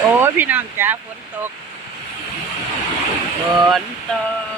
โอ้พี่น้องจ้าฝนตกฝนตก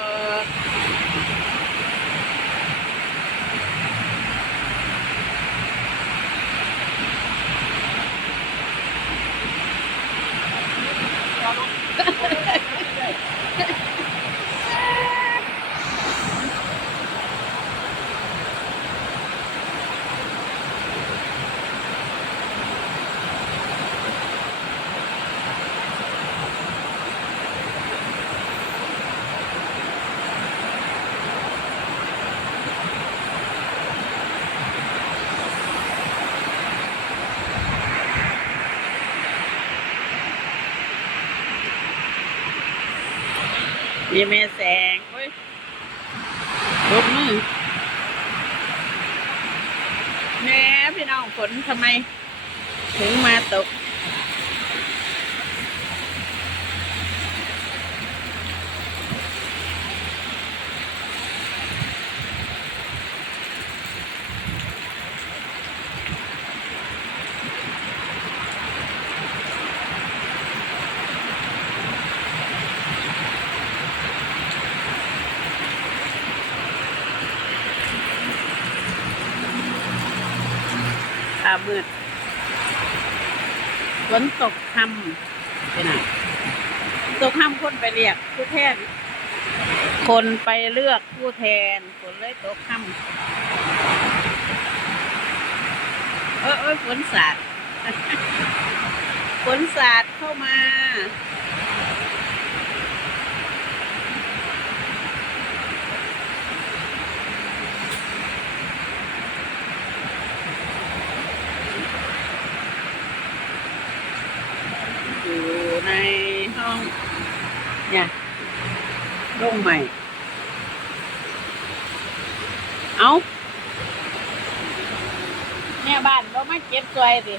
มีแม่แสงเฮ้ยรถมือแม่พี่น้องฝนทำไม ถึงมาตกามืดฝนตกทำไปไหนตกทำคนไปเรียกผู้แทน คนไปเลือกผู้แทนฝนเลยตกทำเออเออฝนสาดฝนสาดเข้ามา อยู่ในห้อง เนี่ยร่ มใหม่ เอาแม่บ้านเรามาเก็บซอยสิ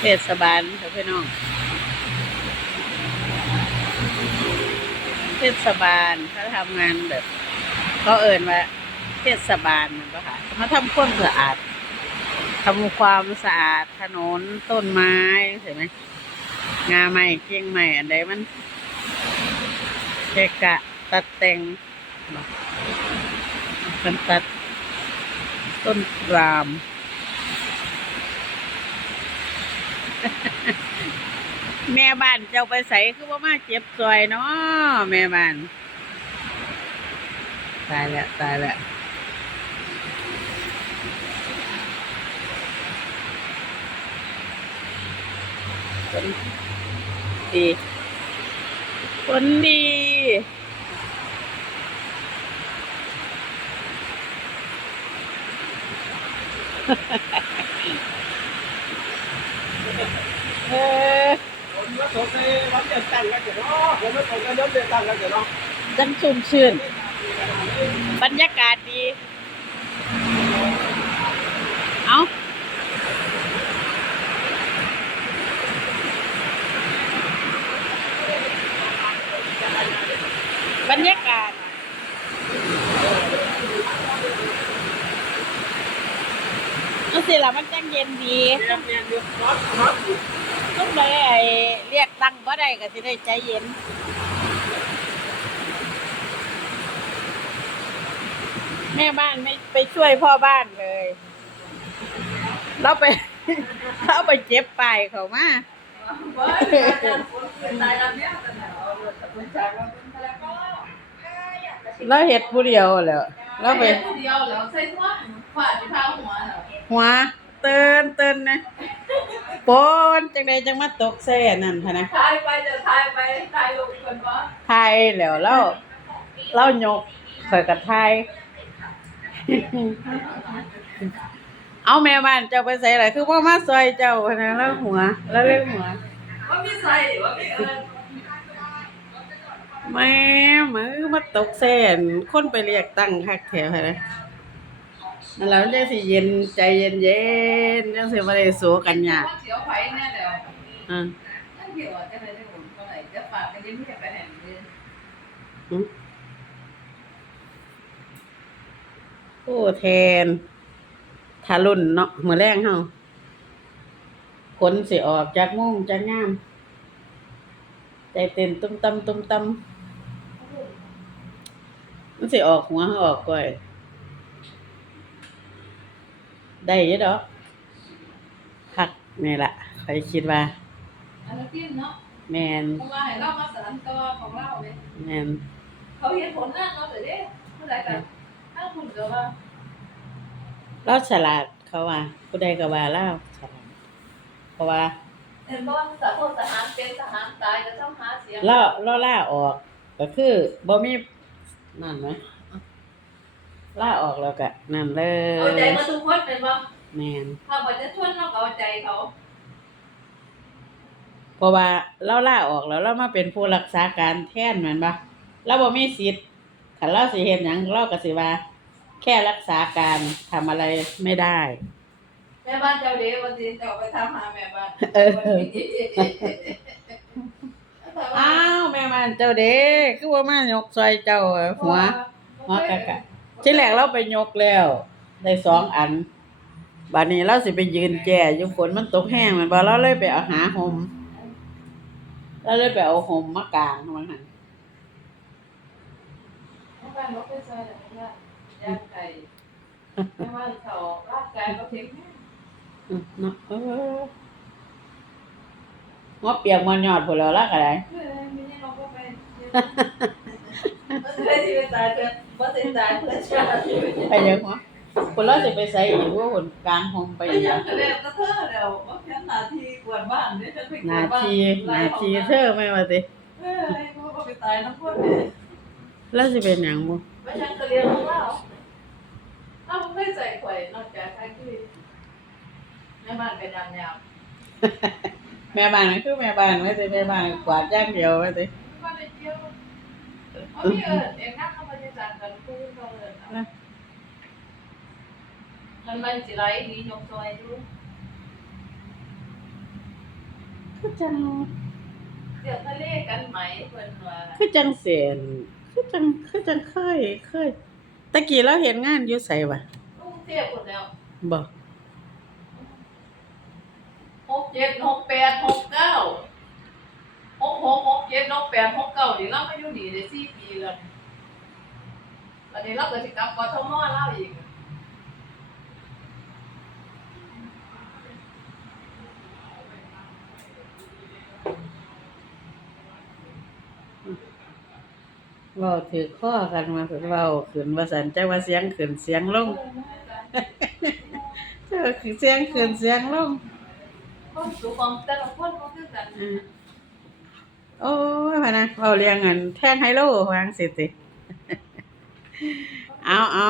เทศบาลค่ะพี่น้อง ศบาลเขาทำงานแบบเขาเอ่นว่าเทศบาลมันก็ค่ะมาทำความสะอาดทำความสะอาดถนนต้นไม้เห็นไหมงาไม้เกียงไม้อันใดมันเกะกะตัดแต่งมันตัดต้นราม แม่บ้านเจ้าไปใส่คือว่ามาเจ็บซอยเนาะแม่บ้าน ตายแล้ว ตายแล้วคนดีคนดีเอ สดในวันเดือนตั้งกันเนาะวันสดในเดือนตั้งกันเนาะจังชุ่มชื่น บรรยากาศดี เอาบรรยากาศเอาสิละมันจังเย็นดีเรียนเรียนอ ยู่น็อตน็อตต้องไอ้เรียกตั้งบ่ได้ก็สิได้ใจเย็นแม่บ้านไม่ไปช่วยพ่อบ้านเลย เราไป เราไปเจ็บปลายเขามาเราเห็ดผู้เดียวแหล้วเราไปผู้เดียวแล้วใส่หัวขวาที่เท้าหัวหัวเตือนเตือนนะ ปนจังใดจังมาตกแซ่นั่นพะนะทายไปจะทายไปทายลงคนวะไทยแล้วเราเรายกข่อยกับไทย เอาแม่บ้านเจ้าไปใส่อะไรคือว่ามาซอยเจ้าพะนะแล้วหัว แล้วเรื่องหัวว่ามีใส่ว่ามีเอิญแม่มือมาตกแซ่นคนไปเรียกตั้งคักแถวพะนะ นั่นแหล้วจังสิเย็นใจเย็นเย็นๆจังสิบ่ได้สู้กันยากว่าเสียวไผ่แน่แล้วอ่านั่นเกี่ยวกับจะไปได้หุ่นเท่าไหร่จะฝากกันยังไม่ไปแห่งเลยโอ้แทนทารุ่นเนาะมื้อแรงเฮาขนสิออกจากมุ้งจากงาม ใจเต้นตุ้มตำตุ้มตำมันสิออกหัวเฮาออกก่อย ได้อยู่ดอกพักนี่ล่ะข้อยคิดว่าอันนั้นพี่เนาะแม่นเพราะว่าให้เรามาสานต่อของเราเลยแม่นเขาเห็นผลนั่นเราแต่เด้เมื่อไหร่กันถ้าคุณก็ว่าเราฉลาดเขาว่าผู้ใดก็ว่าเราฉลาดเพราะว่าเห็นว่าสาโททหารเป็นทหารตายก็ต้องหาเสียงเราเราล่าออกก็คือบ่มีนั่นไหม ล่าออกแล้วก็นั่นเลเอาใจยมาทุกคนเป็นว่าแม่นถ้าบ่จะชวนเราก็เอาใจเขาเพราะว่าเราล่าออกแล้วเรามาเป็นผู้รักษาการแทนแม่นบ่เราบ่มีสิทธิ์คันเราสิเฮ็ดหยังเราก็สิว่า แค่รักษาการทำอะไรไม่ได้ แม่บ้านเจ้าเด้วันนี้เจ้าไปทำหาแม่บ้านเอออ้าวแม่มันเจ้าเด้คือว่ามายกซอยเจ้าหัว หัวกะกะ ที่แรกเราไปยกแล้วได้สองอันบัดนี้เราสิไปยืนแก่อยู่ฝนมันตกแห้งแมันบ่เราเลยไปเอาหาห่มเราเลยไปเอาห่มมากางมันหั่นแม่บ้านรถไปซอยไหนเนี่ยย่างไก่แม่บ้านเขาลาดกายก็ทิ้งอืมเนาะเออหัวเปียกมันยอดพุ่นแล้วล่ะก็ได้เออไม่ใช่เราก็ไปเพื่อที่ไปตายเพื่อว่าจะตายเพื่อชาติไปเด้อหัวพุ่นเราสิไปใส่อีกว่าหุ่นกลางห่มไปไปอีกยัอะงกระเด็นกระเทอะแล้วว่าแค่หน้าที่กวาดบ้านเนี่ยจะไปกหวาน้าดบ้านที่หน้าที่เธอแม่ว่าติเออไอ้พวกไปตายน้ำพ่นเนี่ยเราสิเป็นหยังบ่ไม่ช่างกระเรียนของเราเราไม่ใส่ข่อยนอกจากใครคือแม่บ้านเป็นยามยามแม่บ้านนั่นคือแม่บ้านไว้ติแม่บ้านกวาดอย่างเดียวไว้ติ บ้านในเที่ยวเอาพี่เอิญเองนั่งเข้ามาในจานกันคุยกั นเลยมันมันสิไรดียกซอยดูคือจังเดี๋ยวทะเลกันไหมเพิ่นว่าคือจังเสียนคือจังคือจังเคยเคยตะกี้เราเห็นงานอยู่ไสวะกรุงเทพหมดแล้วบ่หกเจ็ดหกแปดหกเก้า กหกหกเจ็ดหกแปดหกเก้านี่เรามาอยู่นี่ได้สี่ปีแล้วตอนนี้เราก็สิกลับกทมเล่าอีกเว้าถือข้อกันมาเพิ่นเว้าขึ้นว่าซั่นจักว่าเสียงขึ้นเสียงลง เจ้าคือเสียงขึ้นเสียงลงคนสูงของแต่ละคนก็คือกัน อือ โอ้ยพะนะเว้าเรื่องอันแท่งไฮโลวางสิติเอาเอา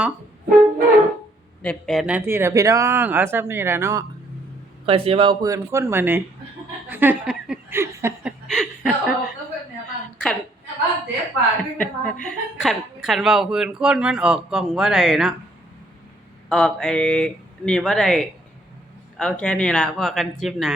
ได้แปดนาทีแล้วพี่น้อง เอาซ้ำนี้ล่ะเนาะข่อยสิเว้าพื้นค้นมาเนี่เอาก็เป็นแนวบ้านคันขันคันเว้าพื้นค้นมันออกกล้องบ่ได้เนาะออกไอ้นี่บ่ได้เอาแค่นี้ละพอกันจิบหนา